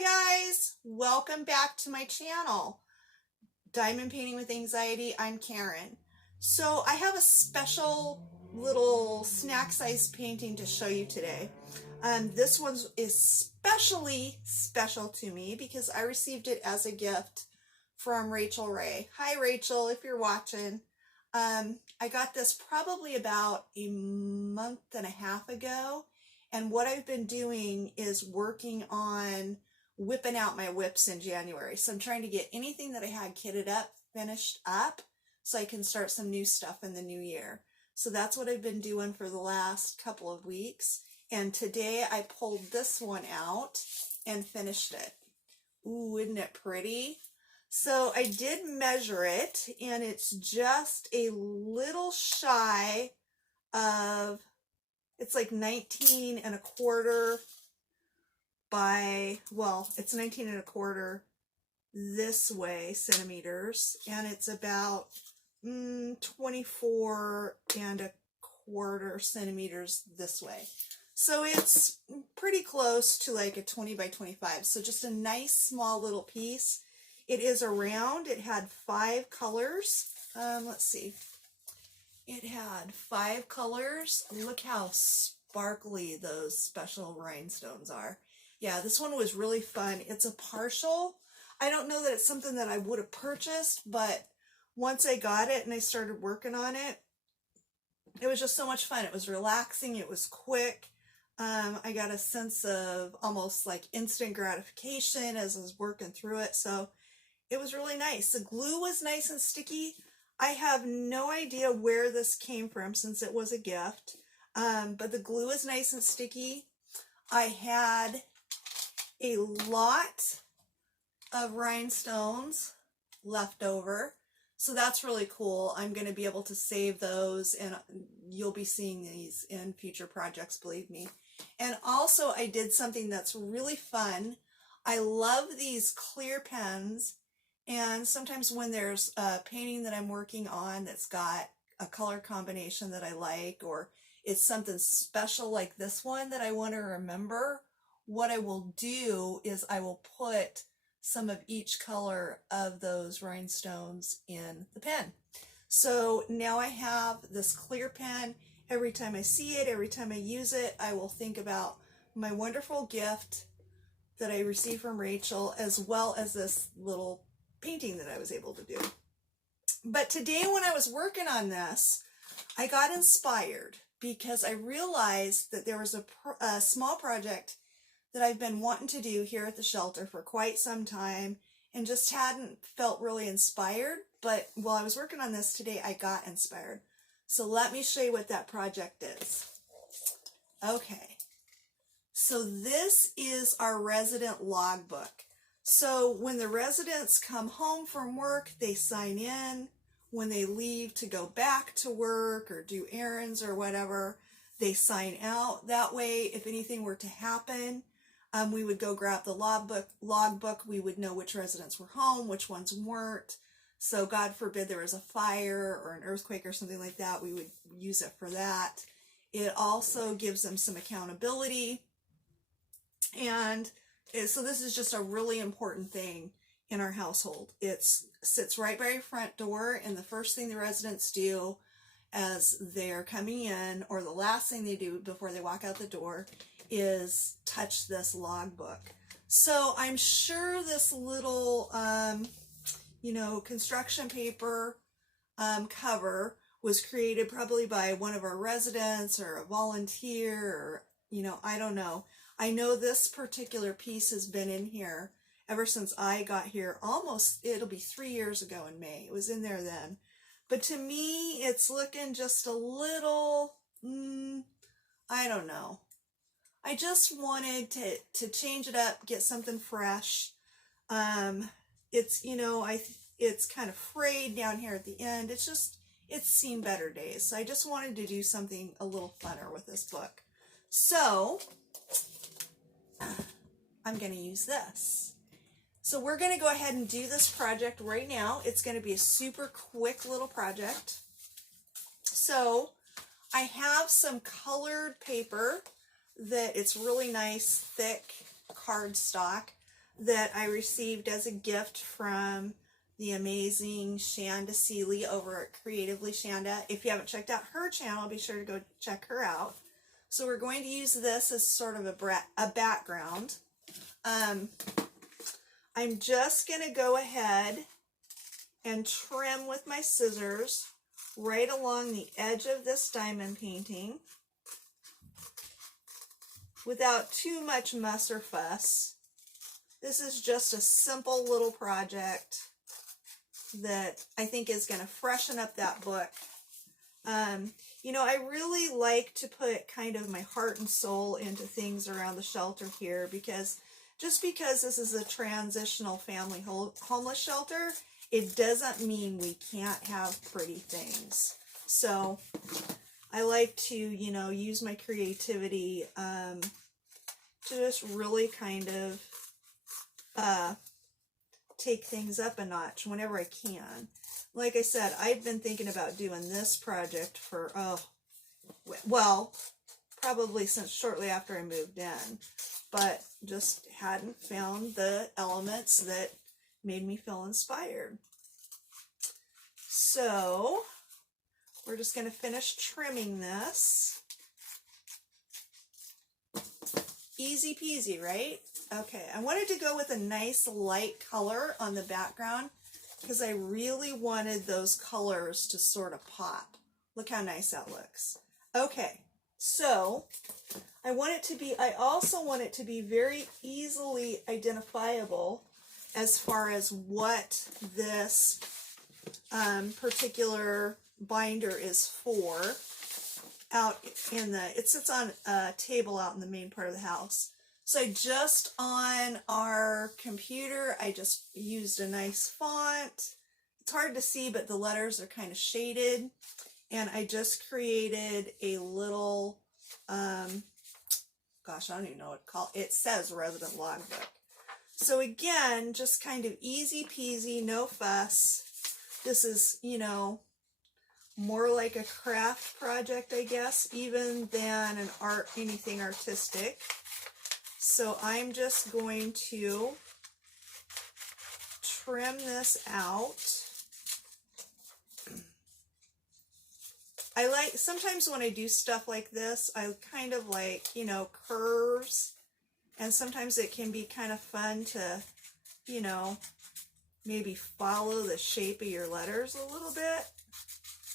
Hi guys, welcome back to my channel, Diamond Painting with Anxiety. I'm Karen. So I have a special little snack size painting to show you today. This one is especially special to me because I received it as a gift from Rachel Ray. Hi Rachel, if you're watching. I got this probably about a month and a half ago, and what I've been doing is working on whipping out my whips in January. So I'm trying to get anything that I had kitted up finished up so I can start some new stuff in the new year. So that's what I've been doing for the last couple of weeks. And today I pulled this one out and finished it. Ooh, isn't it pretty? So I did measure it, and it's just a little shy of, it's like 19 and a quarter by, well, it's 19 and a quarter this way centimeters, and it's about 24 and a quarter centimeters this way. So it's pretty close to like a 20 by 25. So just a nice small little piece. It is a round. It had 5 colors. Let's see. It had 5 colors. Look how sparkly those special rhinestones are. Yeah, this one was really fun. It's a partial. I don't know that it's something that I would have purchased, but once I got it and I started working on it, it was just so much fun. It was relaxing. It was quick. I got a sense of almost like instant gratification as I was working through it. So it was really nice. The glue was nice and sticky. I have no idea where this came from since it was a gift, but the glue is nice and sticky. I had a lot of rhinestones left over, so that's really cool. I'm going to be able to save those, and you'll be seeing these in future projects, believe me. And also I did something that's really fun. I love these clear pens, and sometimes when there's a painting that I'm working on that's got a color combination that I like, or it's something special like this one that I want to remember, what I will do is I will put some of each color of those rhinestones in the pen. So now I have this clear pen. Every time I see it, every time I use it, I will think about my wonderful gift that I received from Rachel, as well as this little painting that I was able to do. But today when I was working on this, I got inspired because I realized that there was a small project that I've been wanting to do here at the shelter for quite some time and just hadn't felt really inspired. But while I was working on this today, I got inspired. So let me show you what that project is. Okay, so this is our resident logbook. So when the residents come home from work, they sign in. When they leave to go back to work or do errands or whatever, they sign out. That way, if anything were to happen, we would go grab the logbook. We would know which residents were home, which ones weren't. So God forbid there was a fire or an earthquake or something like that, we would use it for that. It also gives them some accountability. And so this is just a really important thing in our household. It sits right by your front door, and the first thing the residents do as they're coming in, or the last thing they do before they walk out the door, is touch this logbook. So I'm sure this little, construction paper cover was created probably by one of our residents or a volunteer, or, I don't know. I know this particular piece has been in here ever since I got here. Almost, it'll be 3 years ago in May. It was in there then. But to me, it's looking just a little, I don't know. I just wanted to change it up, get something fresh. It's, it's kind of frayed down here at the end. It's seen better days. So I just wanted to do something a little funner with this book. So I'm going to use this. So we're going to go ahead and do this project right now. It's going to be a super quick little project. So I have some colored paper that it's really nice, thick cardstock that I received as a gift from the amazing Shanda Seeley over at Creatively Shanda. If you haven't checked out her channel, be sure to go check her out. So we're going to use this as sort of a background. I'm just going to go ahead and trim with my scissors right along the edge of this diamond painting without too much muss or fuss. This is just a simple little project that I think is going to freshen up that book. You know, I really like to put kind of my heart and soul into things around the shelter here, because just because this is a transitional family homeless shelter, it doesn't mean we can't have pretty things. So I like to, you know, use my creativity to just really kind of take things up a notch whenever I can. Like I said, I've been thinking about doing this project for, well, probably since shortly after I moved in, but just hadn't found the elements that made me feel inspired. So we're just going to finish trimming this. Easy peasy, right? Okay, I wanted to go with a nice light color on the background because I really wanted those colors to sort of pop. Look how nice that looks. Okay, so I also want it to be very easily identifiable as far as what this particular binder is for. It sits on a table out in the main part of the house. So on our computer, I just used a nice font. It's hard to see, but the letters are kind of shaded. And I just created a little, gosh, I don't even know what to call it. It says Resident Logbook. So again, just kind of easy peasy, no fuss. This is, you know, more like a craft project, I guess, even than anything artistic. So I'm just going to trim this out. Sometimes when I do stuff like this, I kind of like, you know, curves, and sometimes it can be kind of fun to, you know, maybe follow the shape of your letters a little bit.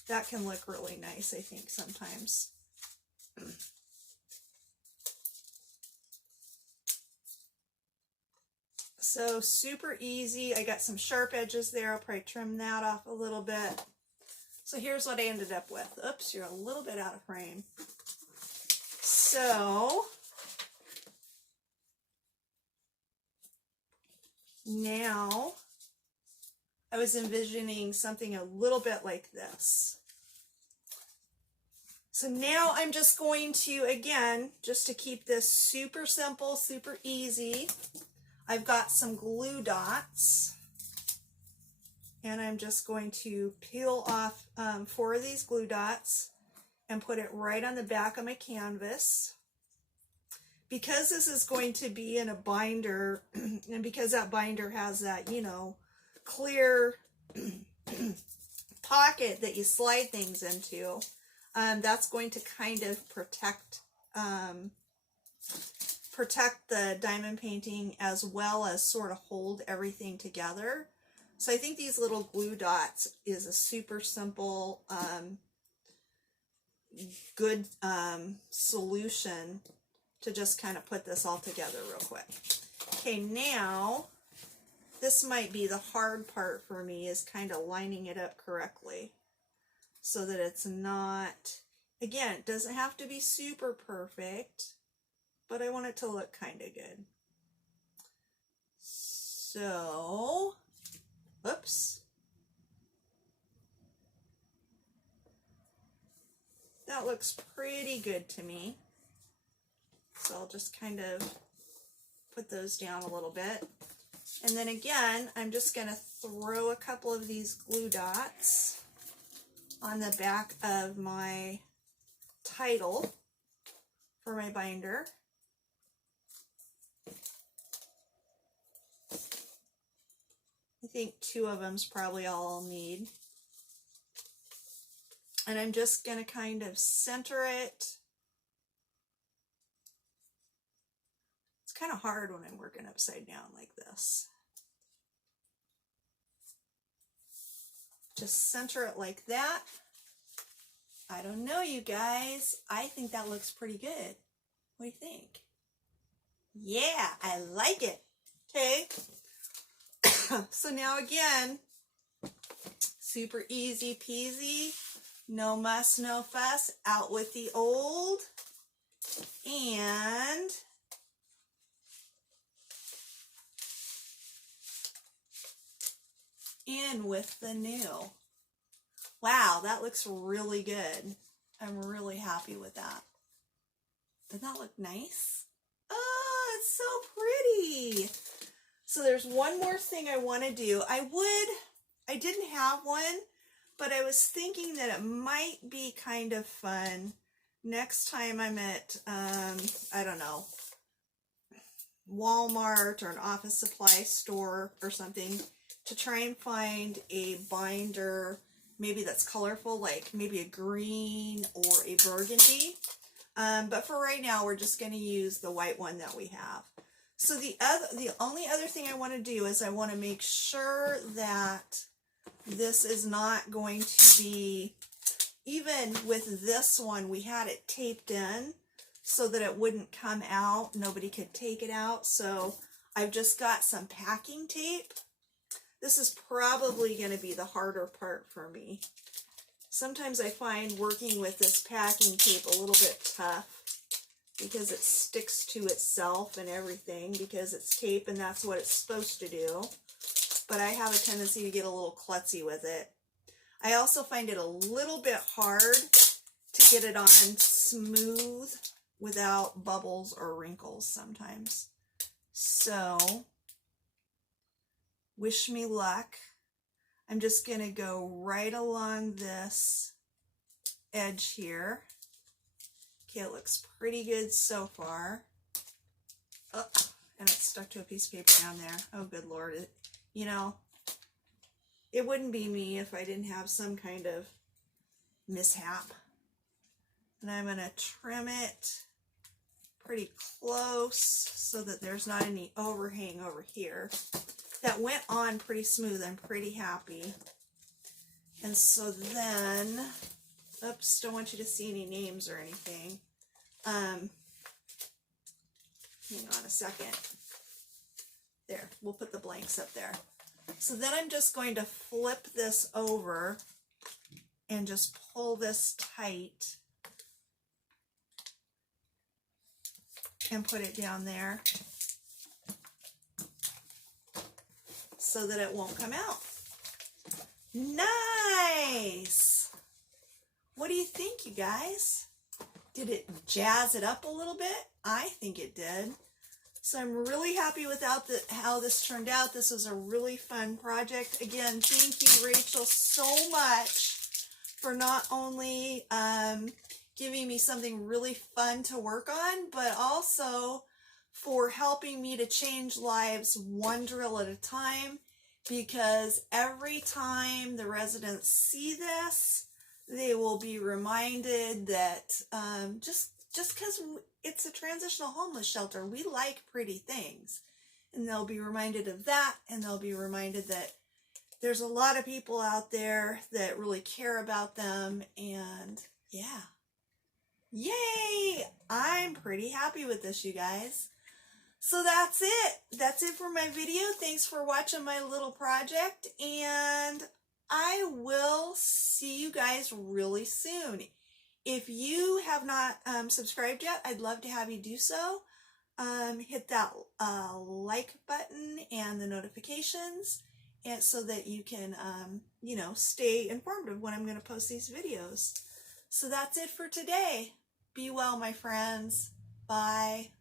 That can look really nice, I think, sometimes. So super easy. I got some sharp edges there. I'll probably trim that off a little bit. So here's what I ended up with. Oops, you're a little bit out of frame. So now I was envisioning something a little bit like this. So now I'm just going to, again, just to keep this super simple, super easy, I've got some glue dots, and I'm just going to peel off 4 of these glue dots and put it right on the back of my canvas. Because this is going to be in a binder, and because that binder has that, you know, clear pocket that you slide things into, that's going to kind of protect the diamond painting as well as sort of hold everything together. So I think these little glue dots is a super simple, good solution to just kind of put this all together real quick. Okay, now this might be the hard part for me, is kind of lining it up correctly so that it's not, again, it doesn't have to be super perfect, but I want it to look kind of good. So, oops. That looks pretty good to me. So I'll just kind of put those down a little bit. And then again, I'm just going to throw a couple of these glue dots on the back of my title for my binder. I think 2 of them's probably all I'll need. And I'm just going to kind of center it. It's kind of hard when I'm working upside down like this. Just center it like that. I don't know, you guys. I think that looks pretty good. What do you think? Yeah, I like it. Okay. So now again, super easy peasy. No muss, no fuss. Out with the old. And in with the new. Wow, that looks really good. I'm really happy with that. Doesn't that look nice? Oh, it's so pretty. So there's one more thing I want to do. I didn't have one, but I was thinking that it might be kind of fun next time I'm at, I don't know, Walmart or an office supply store or something, to try and find a binder, maybe that's colorful, like maybe a green or a burgundy. But for right now, we're just going to use the white one that we have. So the only other thing I want to do is I want to make sure that this is not going to be, even with this one, we had it taped in so that it wouldn't come out. Nobody could take it out. So I've just got some packing tape. This is probably going to be the harder part for me. Sometimes I find working with this packing tape a little bit tough because it sticks to itself and everything because it's tape and that's what it's supposed to do. But I have a tendency to get a little klutzy with it. I also find it a little bit hard to get it on smooth without bubbles or wrinkles sometimes. So, wish me luck. I'm just going to go right along this edge here. Okay, it looks pretty good so far. Oh, and it's stuck to a piece of paper down there. Oh, good Lord. You know, it wouldn't be me if I didn't have some kind of mishap. And I'm going to trim it pretty close so that there's not any overhang over here. That went on pretty smooth. I'm pretty happy. And so then, oops, don't want you to see any names or anything. Hang on a second. There, we'll put the blanks up there. So then I'm just going to flip this over and just pull this tight and put it down there so that it won't come out. Nice! What do you think, you guys? Did it jazz it up a little bit? I think it did. So I'm really happy with how this turned out. This was a really fun project. Again, thank you, Rachel, so much for not only giving me something really fun to work on, but also for helping me to change lives one drill at a time, because every time the residents see this, they will be reminded that just because it's a transitional homeless shelter, we like pretty things. And they'll be reminded of that, and they'll be reminded that there's a lot of people out there that really care about them, and yeah. Yay! I'm pretty happy with this, you guys. So that's it. That's it for my video. Thanks for watching my little project, and I will see you guys really soon. If you have not subscribed yet, I'd love to have you do so. Hit that like button and the notifications, and so that you can, you know, stay informed of when I'm going to post these videos. So that's it for today. Be well, my friends. Bye.